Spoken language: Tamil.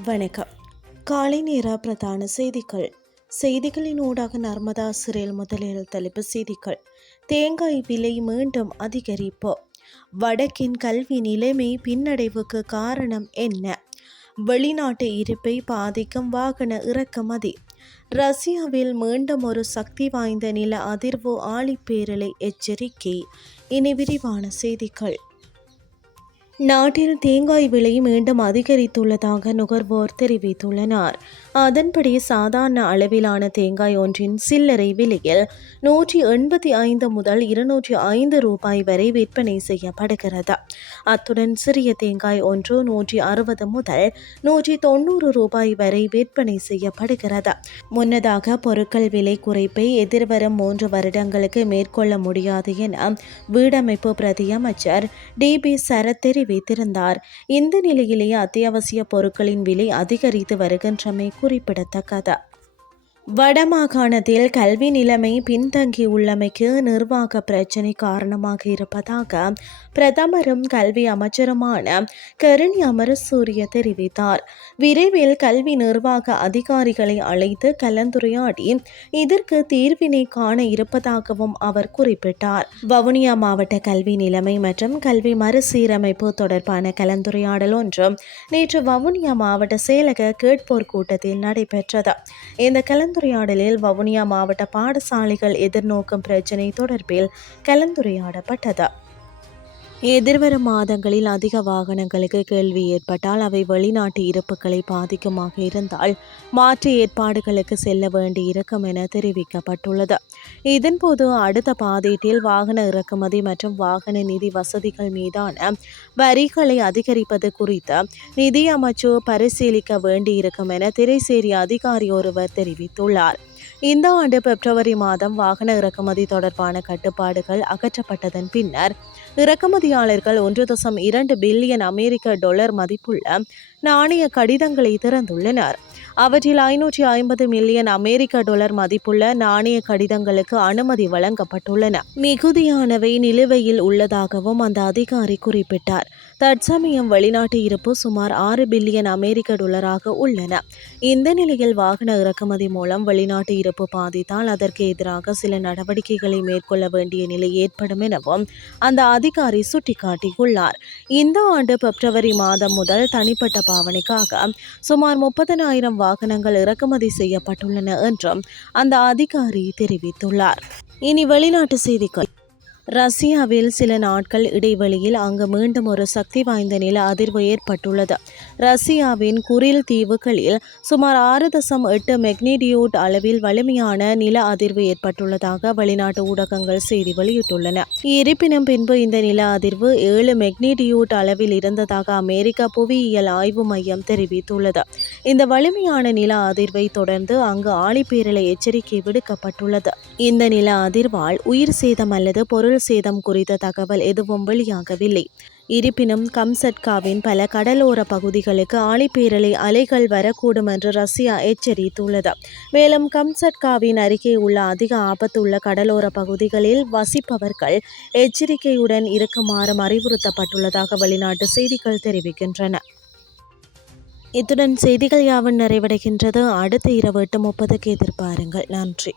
வணக்கம். காலை நேர பிரதான செய்திகளின் ஊடாக நர்மதா சிறையில் முதலில் தலைப்பு செய்திகள். தேங்காய் விலை மீண்டும் அதிகரிப்பு. வடக்கின் கல்வி நிலைமை பின்னடைவுக்கு காரணம் என்ன? வெளிநாட்டு இருப்பை பாதிக்கும் வாகன இறக்குமதி. ரஷ்யாவில் மீண்டும் ஒரு சக்தி வாய்ந்த நில அதிர்வு ஆழிப்பேரலை எச்சரிக்கை. இனி விரிவான செய்திகள். நாட்டில் தேங்காய் விலை மீண்டும் அதிகரித்துள்ளதாக நுகர்வோர் தெரிவித்துள்ளனர். அதன்படி சாதாரண அளவிலான தேங்காய் ஒன்றின் சில்லறை விலையில் 185 முதல் 205 ரூபாய் வரை விற்பனை செய்யப்படுகிறது. அத்துடன் சிறிய தேங்காய் ஒன்று 160 முதல் 190 ரூபாய் வரை விற்பனை செய்யப்படுகிறது. முன்னதாக பொருட்கள் விலை குறைப்பை எதிர்வரும் 3 வருடங்களுக்கு மேற்கொள்ள முடியாது என வீடமைப்பு பிரதி அமைச்சர் DB சரத் தெரிவித்திருந்தார். இந்த நிலையிலேயே அத்தியாவசிய பொருட்களின் விலை அதிகரித்து வருகின்றமை குறிப்பிடத்தக்கது. வடமாகாணத்தில் கல்வி நிலைமை பின்தங்கியுள்ளமைக்கு நிர்வாக பிரச்சினை காரணமாக இருப்பதாக பிரதமரும் கல்வி அமைச்சருமான கருணி அமரசூரிய தெரிவித்தார். விரைவில் கல்வி நிர்வாக அதிகாரிகளை அழைத்து கலந்துரையாடி இதற்கு தீர்வினை காண இருப்பதாகவும் அவர் குறிப்பிட்டார். வவுனியா மாவட்ட கல்வி நிலைமை மற்றும் கல்வி மறுசீரமைப்பு தொடர்பான கலந்துரையாடல் ஒன்று நேற்று வவுனியா மாவட்ட செயலக கேட்போர் கூட்டத்தில் நடைபெற்றது. இந்த கலந்துரையாடலில் வவுனியா மாவட்ட பாடசாலைகள் எதிர்நோக்கும் பிரச்சினை தொடர்பில் கலந்துரையாடப்பட்டது. எதிர்வரும் மாதங்களில் அதிக வாகனங்களுக்கு கேள்வி ஏற்பட்டால் அவை வெளிநாட்டு இருப்புகளை பாதிக்குமாக இருந்தால் மாற்று ஏற்பாடுகளுக்கு செல்ல வேண்டியிருக்கும் என தெரிவிக்கப்பட்டுள்ளது. இதன்போது அடுத்த பாதீட்டில் வாகன இறக்குமதி மற்றும் வாகன நிதி வசதிகள் மீதான வரிகளை அதிகரிப்பது குறித்து நிதி அமைச்சு பரிசீலிக்க வேண்டியிருக்கும் என திரைசேரி அதிகாரி ஒருவர் தெரிவித்துள்ளார். இந்த ஆண்டு பிப்ரவரி மாதம் வாகன இறக்குமதி தொடர்பான கட்டுப்பாடுகள் அகற்றப்பட்டதன் பின்னர் இறக்குமதியாளர்கள் 1.2 பில்லியன் அமெரிக்க டாலர் மதிப்புள்ள நாணய கடிதங்களை திறந்துள்ளனர். அவற்றில் 550 மில்லியன் அமெரிக்க டாலர் மதிப்புள்ள நாணய கடிதங்களுக்கு அனுமதி வழங்கப்பட்டுள்ளன. மிகுதியானவை நிலுவையில் உள்ளதாகவும் அந்த அதிகாரி குறிப்பிட்டார். தற்சமயம் வெளிநாட்டு இருப்பு சுமார் 6 பில்லியன் அமெரிக்க டாலராக உள்ளன. இந்த நிலையில் வாகன இறக்குமதி மூலம் வெளிநாட்டு இருப்பு பாதித்தால் அதற்கு எதிராக சில நடவடிக்கைகளை மேற்கொள்ள வேண்டிய நிலை ஏற்படும் எனவும் அந்த அதிகாரி சுட்டிக்காட்டியுள்ளார். இந்த ஆண்டு பிப்ரவரி மாதம் முதல் தனிப்பட்ட பாவனைக்காக சுமார் 30,000 வாகனங்கள் இறக்குமதி செய்யப்பட்டுள்ளன என்றும் அந்த அதிகாரி தெரிவித்துள்ளார். இனி வெளிநாட்டு செய்திகள். ரஷ்யாவில் சில நாட்கள் இடைவெளியில் அங்கு மீண்டும் ஒரு சக்தி வாய்ந்த நில அதிர்வு ஏற்பட்டுள்ளது. ரஷ்யாவின் குரில் தீவுகளில் சுமார் 6.8 மெக்னிடியூட் அளவில் வலிமையான நில அதிர்வு ஏற்பட்டுள்ளதாக வெளிநாட்டு ஊடகங்கள் செய்தி வெளியிட்டுள்ளன. இருப்பினும் பின்பு இந்த நில அதிர்வு 7 மெக்னிடியூட் அளவில் இருந்ததாக அமெரிக்க புவியியல் ஆய்வு மையம் தெரிவித்துள்ளது. இந்த வலிமையான நில அதிர்வை தொடர்ந்து அங்கு ஆழிப்பேரலை எச்சரிக்கை விடுக்கப்பட்டுள்ளது. இந்த நில அதிர்வால் உயிர் சேதம் அல்லது பொருள் சேதம் குறித்த தகவல் எதுவும் வெளியாகவில்லை. இருப்பினும் கம்சட்காவின் பல கடலோர பகுதிகளுக்கு ஆழிப்பேரலை அலைகள் வரக்கூடும் என்று ரஷ்யா எச்சரித்துள்ளது. மேலும் கம்சட்காவின் அருகே உள்ள அதிக ஆபத்துள்ள கடலோர பகுதிகளில் வசிப்பவர்கள் எச்சரிக்கையுடன் இருக்குமாறு அறிவுறுத்தப்பட்டுள்ளதாக வெளிநாட்டு செய்திகள் தெரிவிக்கின்றன. இத்துடன் செய்திகள் யாவும் நிறைவடைகின்றது. அடுத்த இரவு 8:30 எதிர்பாருங்கள். நன்றி.